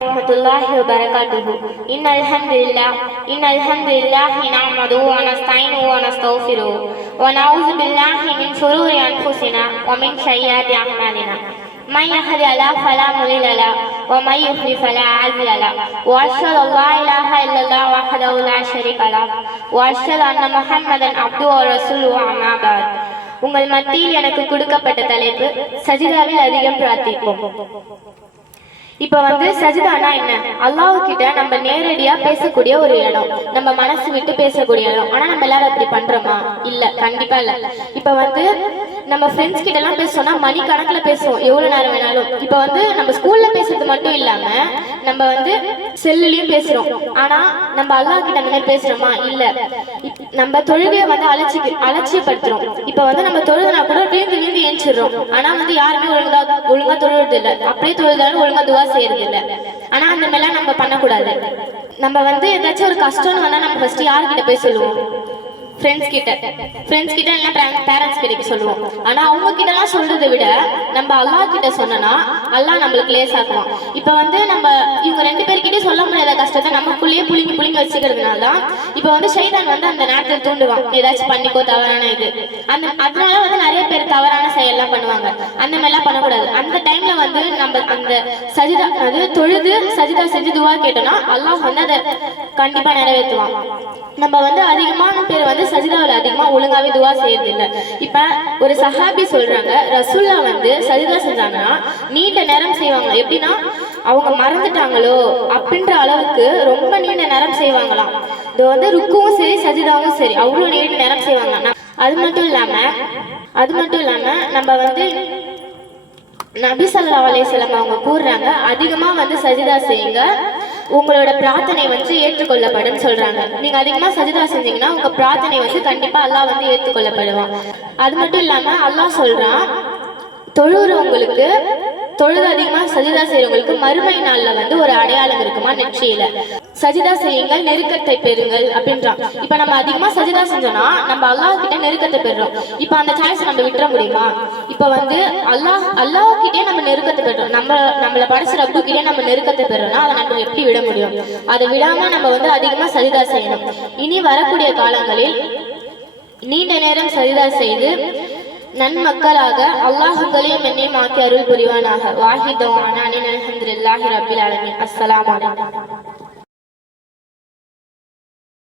Warahmatullahi wabarakatuh. Innalhamdulillah nahmaduhu wa nasta'inuhu wa nastaghfiruh wa na'udzu billahi min shururi anfusina wa min sayyiati a'malina. Man yahdihillahu fala mudilla lahu wa man yudlil fala hadiya lahu. Wa ashhadu an la ilaha illallah wahdahu la sharika lahu wa ashhadu anna Muhammadan abduhu wa rasuluhu amma ba'd. உங்கள் மத்தியில் எனக்கு கொடுக்கப்பட்ட தலைப்பு சஜிதாவில் அதிகம் பிரார்த்திப்போம். இப்ப சஜிதானா என்ன? அல்லாஹ் கிட்ட நம்ம நேரடியா பேசக்கூடிய ஒரு இடம், நம்ம மனசு விட்டு பேசக்கூடிய இடம். ஆனா நம்ம எல்லாரும் அப்படி பண்றோமா? இல்ல, கண்டிப்பா இல்ல. இப்ப நம்ம ஃப்ரெண்ட்ஸ் கிட்ட எல்லாம் பேசணும்னா மணி கணக்குல பேசுவோம், எவ்வளவு நேரம் வேணாலும். இப்ப நம்ம ஸ்கூல்ல பேசுறது மட்டும் இல்லாம நம்ம செல்லுலயும் பேசுறோம். ஆனா நம்ம அல்லாஹ் கிட்ட அந்த மாதிரி பேசுறோமா? இல்ல. நம்ம தொழுகையை அலட்சியப்படுத்துறோம். இப்ப நம்ம தொழுதுனா கூட வீழ்ந்து ஏஞ்சிடுறோம். ஆனா யாருமே ஒழுங்கா தொழுறது இல்லை. அப்படியே தொழுதாலும் ஒழுங்கா துவா செய்யறது இல்லை. ஆனா அந்த மாதிரிலாம் நம்ம பண்ணக்கூடாது. நம்ம ஏதாச்சும் ஒரு கஷ்டம்னு வந்தா நம்ம ஃபர்ஸ்ட் யார்கிட்ட போய் சொல்லுவோம்? ஃப்ரெண்ட்ஸ் கிட்ட எல்லாம் பேரண்ட்ஸ் கிட்ட சொல்லுவோம். ஆனா அவங்க கிட்ட எல்லாம் சொல்றதை விட நம்ம அல்லாஹ் கிட்ட சொன்னா அல்லாஹ் நம்மளுக்கு லேசாக்குவான். இப்ப நம்ம இவங்க ரெண்டு பேர்கிட்டயும் சொல்ல முடியாத கஷ்டத்தை நமக்குள்ளேயே புளிங்கி வச்சுக்கிறதுனால இப்ப ஷைத்தான் அந்த நேரத்தில் தூண்டுவான், ஏதாச்சும் பண்ணிக்கோ, தவறான இது. அதனால நிறைய பேர் தவறான செயல்லாம் பண்ணுவாங்க. அந்த மாதிரிலாம் பண்ணக்கூடாது. அந்த டைம்ல நம்ம அந்த சஜிதா தொழுது சஜிதா செஞ்சு துவா கேட்டோம்னா அல்லாஹ் அதை கண்டிப்பா நிறைவேற்றுவான். நம்ம அதிகமான பேர் சஜிதாவில் அதிகமா ஒழுங்காவே துவா செய்யறது இல்லை. இப்ப ஒரு சஹாபி சொல்றாங்க, ரசூல்லா சஜிதா செஞ்சாங்கன்னா நீண்ட நேரம் செய்வாங்க. எப்படின்னா அவங்க மறந்துட்டாங்களோ அப்படின்ற அளவுக்கு ரொம்ப நீண்ட நேரம் செய்வாங்களாம். இது ருக்குவும் சரி சஜிதாவும் சரி அவ்வளவு நீண்ட நேரம் செய்வாங்க. அது மட்டும் இல்லாம நம்ம நபி ஸல்லல்லாஹு அலைஹி வஸல்லம் அவங்க கூறுறாங்க, அதிகமா சஜிதா செய்யுங்க, உங்களோட பிரார்த்தனை ஏற்றுக்கொள்ளப்படும் சொல்றாங்க. நீங்க அதிகமா சஜிதா செஞ்சீங்கன்னா உங்க பிரார்த்தனை கண்டிப்பா அல்லாஹ் ஏற்றுக்கொள்ளப்படுவான். அது மட்டும் இல்லாம அல்லாஹ் சொல்றான், தொழுறவங்களுக்கு தொழுது அதிகமா சஜிதா செய்யறவங்களுக்கு மறுமை நாள்ல ஒரு அடையாளம் இருக்குமா நெற்றியில. சஜிதா செய்யுங்கள் நெருக்கத்தை பெறுங்கள் அப்படின்றான். இப்ப நம்ம அதிகமா சஜிதா செஞ்சோம்னா நம்ம அல்லாஹ் கிட்ட நெருக்கத்தை பெறுறோம். இப்ப அந்த சாய்ஸ் நம்ம விட்டுற முடியுமா? இப்ப அல்லாஹ் கிட்டே நம்ம நெருக்கத்தை பெறுறோம். நம்மள படைச்ச ரப்பு கிட்டே நம்ம நெருக்கத்தை பெறோம்னா அதை நம்ம எப்படி விட முடியும்? அதை விடாம நம்ம அதிகமா சஜிதா செய்யணும். இனி வரக்கூடிய காலங்களில் நீண்ட நேரம் சஜிதா செய்து நன்மக்களாக அல்லாஹ் உங்களையும் என்னையும் ஆக்கி அருள் புரிவானாக. வாஹித் தவானா அல்ஹம்துலில்லாஹி ரப்பில் ஆலமீன். அஸ்ஸலாமு அலைக்கும்.